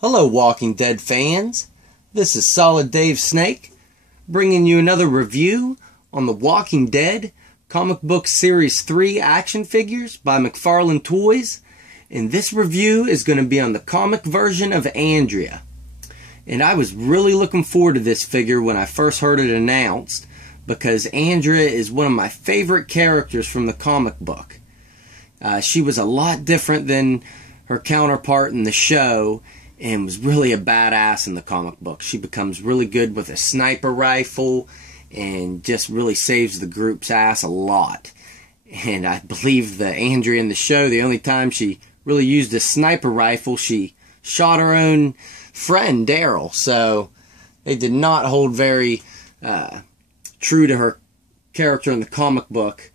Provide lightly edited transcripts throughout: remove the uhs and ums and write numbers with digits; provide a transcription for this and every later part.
Hello Walking Dead fans, this is Solid Dave Snake bringing you another review on the Walking Dead comic book series 3 action figures by Mcfarlane Toys, and this review is going to be on the comic version of Andrea. And I was really looking forward to this figure when I first heard it announced, because Andrea is one of my favorite characters from the comic book. She was a lot different than her counterpart in the show, and was really a badass in the comic book. She becomes really good with a sniper rifle and just really saves the group's ass a lot. And I believe the Andrea in the show, the only time she really used a sniper rifle, she shot her own friend Daryl. So they did not hold very true to her character in the comic book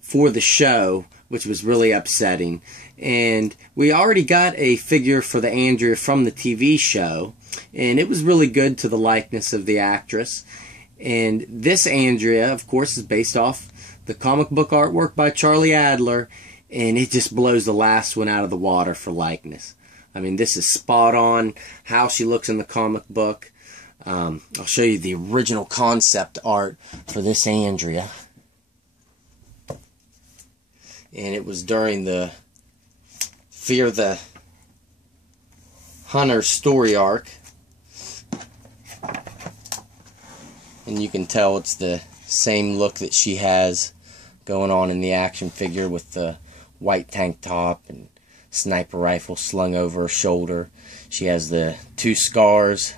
for the show, which was really upsetting. And we already got a figure for the Andrea from the TV show, and it was really good to the likeness of the actress. And this Andrea, of course, is based off the comic book artwork by Charlie Adler, and it just blows the last one out of the water for likeness. I mean, this is spot on how she looks in the comic book. I'll show you the original concept art for this Andrea. And it was during the Fear the Hunter story arc. And you can tell it's the same look that she has going on in the action figure, with the white tank top and sniper rifle slung over her shoulder. She has the 2 scars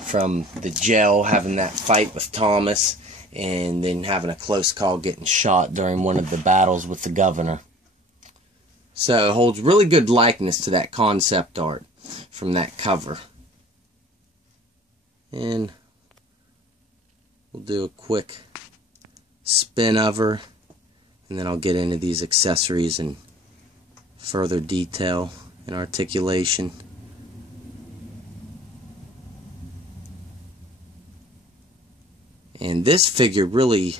from the jail, having that fight with Thomas, and then having a close call getting shot during one of the battles with the governor. So it holds really good likeness to that concept art from that cover. And we'll do a quick spin of her, and then I'll get into these accessories in further detail and articulation. And this figure really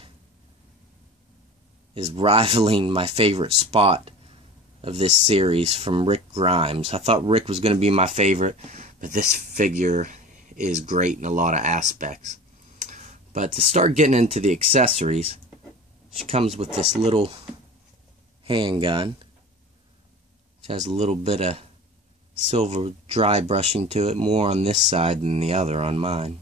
is rivaling my favorite spot of this series from Rick Grimes. I thought Rick was going to be my favorite, but this figure is great in a lot of aspects. But to start getting into the accessories, she comes with this little handgun, which has a little bit of silver dry brushing to it, more on this side than the other on mine.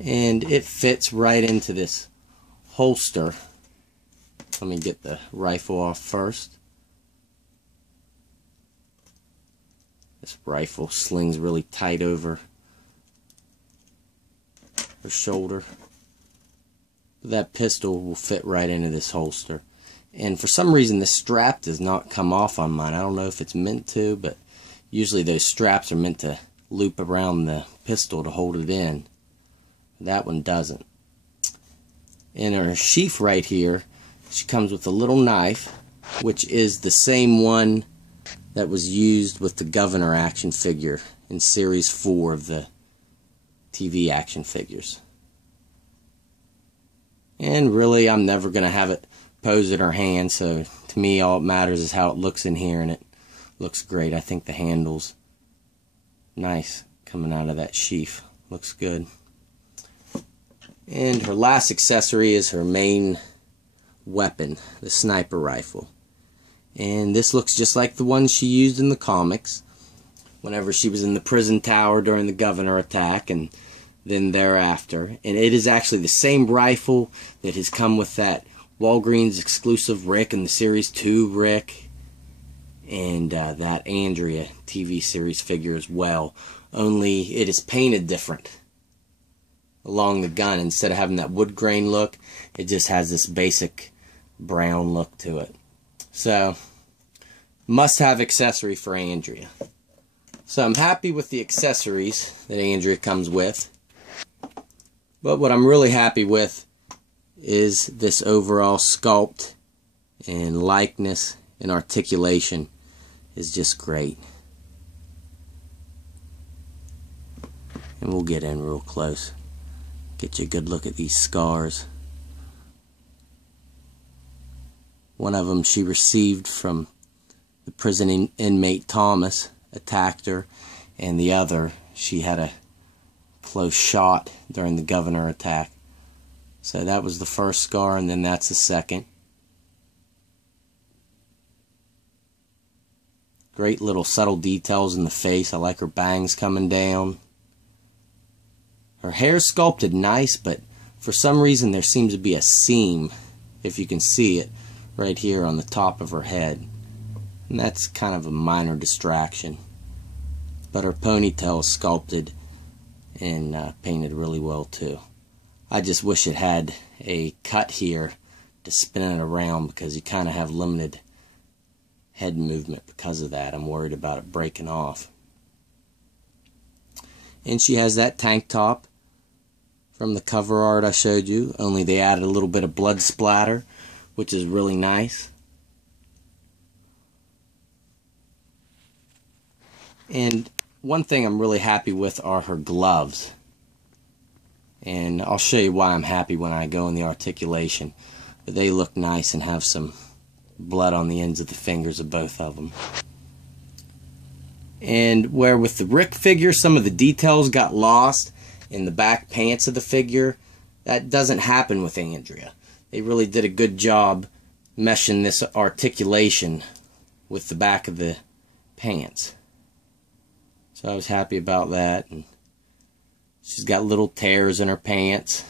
And it fits right into this holster. Let me get the rifle off first. This rifle slings really tight over her shoulder. That pistol will fit right into this holster. And for some reason this strap does not come off on mine. I don't know if it's meant to, but usually those straps are meant to loop around the pistol to hold it in. That one doesn't. In her sheath right here, she comes with a little knife, which is the same one that was used with the Governor action figure in Series 4 of the TV action figures. And really, I'm never going to have it pose in her hand, so to me all it matters is how it looks in here, and it looks great. I think the handle's nice coming out of that sheath. Looks good. And her last accessory is her main weapon, the sniper rifle. And this looks just like the one she used in the comics whenever she was in the prison tower during the governor attack, and then thereafter. And it is actually the same rifle that has come with that Walgreens exclusive Rick and the Series 2 Rick, and that Andrea TV series figure as well, only it is painted different along the gun. Instead of having that wood grain look, it just has this basic brown look to it. So, must-have accessory for Andrea. So I'm happy with the accessories that Andrea comes with. But what I'm really happy with is this overall sculpt and likeness and articulation is just great. And we'll get in real close. Get you a good look at these scars. One of them she received from the prison inmate Thomas attacked her, and the other, she had a close shot during the governor attack. So that was the first scar, and then that's the second. Great little subtle details in the face. I like her bangs coming down. Her hair's sculpted nice, but for some reason there seems to be a seam, if you can see it, right here on the top of her head. And that's kind of a minor distraction. But her ponytail is sculpted and painted really well too. I just wish it had a cut here to spin it around, because you kind of have limited head movement because of that. I'm worried about it breaking off. And she has that tank top from the cover art I showed you, only they added a little bit of blood splatter, which is really nice. And one thing I'm really happy with are her gloves. And I'll show you why I'm happy when I go in the articulation. But they look nice and have some blood on the ends of the fingers of both of them. And where with the Rick figure some of the details got lost in the back pants of the figure, that doesn't happen with Andrea. They really did a good job meshing this articulation with the back of the pants. So I was happy about that. And she's got little tears in her pants,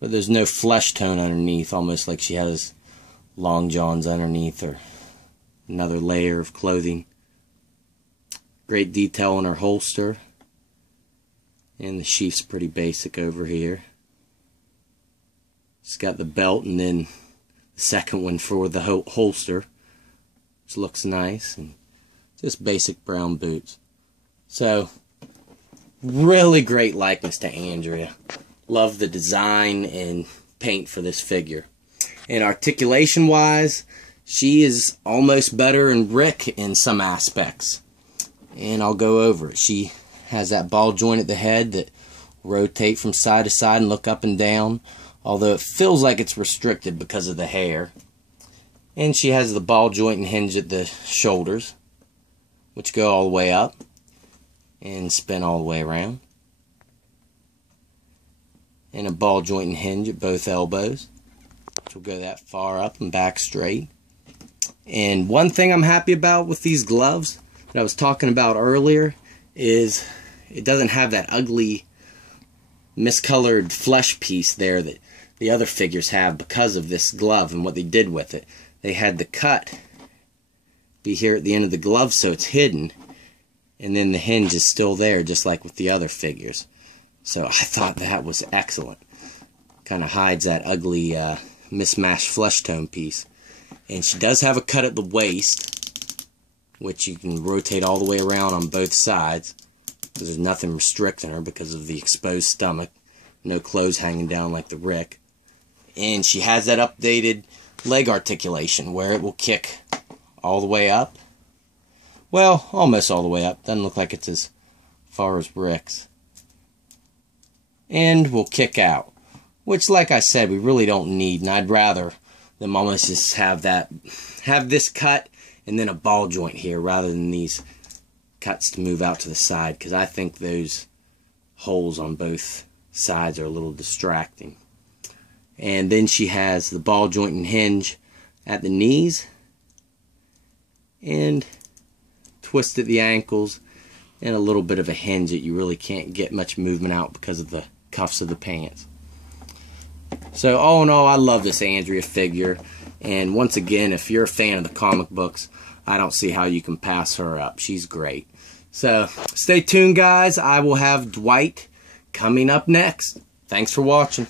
but there's no flesh tone underneath, almost like she has long johns underneath or another layer of clothing. Great detail in her holster, and the sheath's pretty basic over here. She's got the belt and then the second one for the holster, which looks nice, and just basic brown boots. So really great likeness to Andrea. Love the design and paint for this figure. And articulation wise, she is almost better than Rick in some aspects. And I'll go over it. She has that ball joint at the head that rotate from side to side and look up and down, although it feels like it's restricted because of the hair. And she has the ball joint and hinge at the shoulders, which go all the way up and spin all the way around. And a ball joint and hinge at both elbows, which will go that far up and back straight. And one thing I'm happy about with these gloves that I was talking about earlier is it doesn't have that ugly miscolored flesh piece there that the other figures have because of this glove and what they did with it. They had the cut be here at the end of the glove so it's hidden, and then the hinge is still there just like with the other figures. So I thought that was excellent. Kind of hides that ugly mismatched flesh tone piece. And she does have a cut at the waist, which you can rotate all the way around on both sides, because there's nothing restricting her because of the exposed stomach. No clothes hanging down like the Rick. And she has that updated leg articulation where it will kick all the way up. Well, almost all the way up. Doesn't look like it's as far as Rick's. And will kick out, which, like I said, we really don't need. And I'd rather them almost just have this cut and then a ball joint here rather than these cuts to move out to the side, because I think those holes on both sides are a little distracting. And then she has the ball joint and hinge at the knees and twist at the ankles, and a little bit of a hinge that you really can't get much movement out because of the cuffs of the pants. So all in all, I love this Andrea figure, and once again, if you're a fan of the comic books, I don't see how you can pass her up. She's great. So stay tuned, guys. I will have Dwight coming up next. Thanks for watching.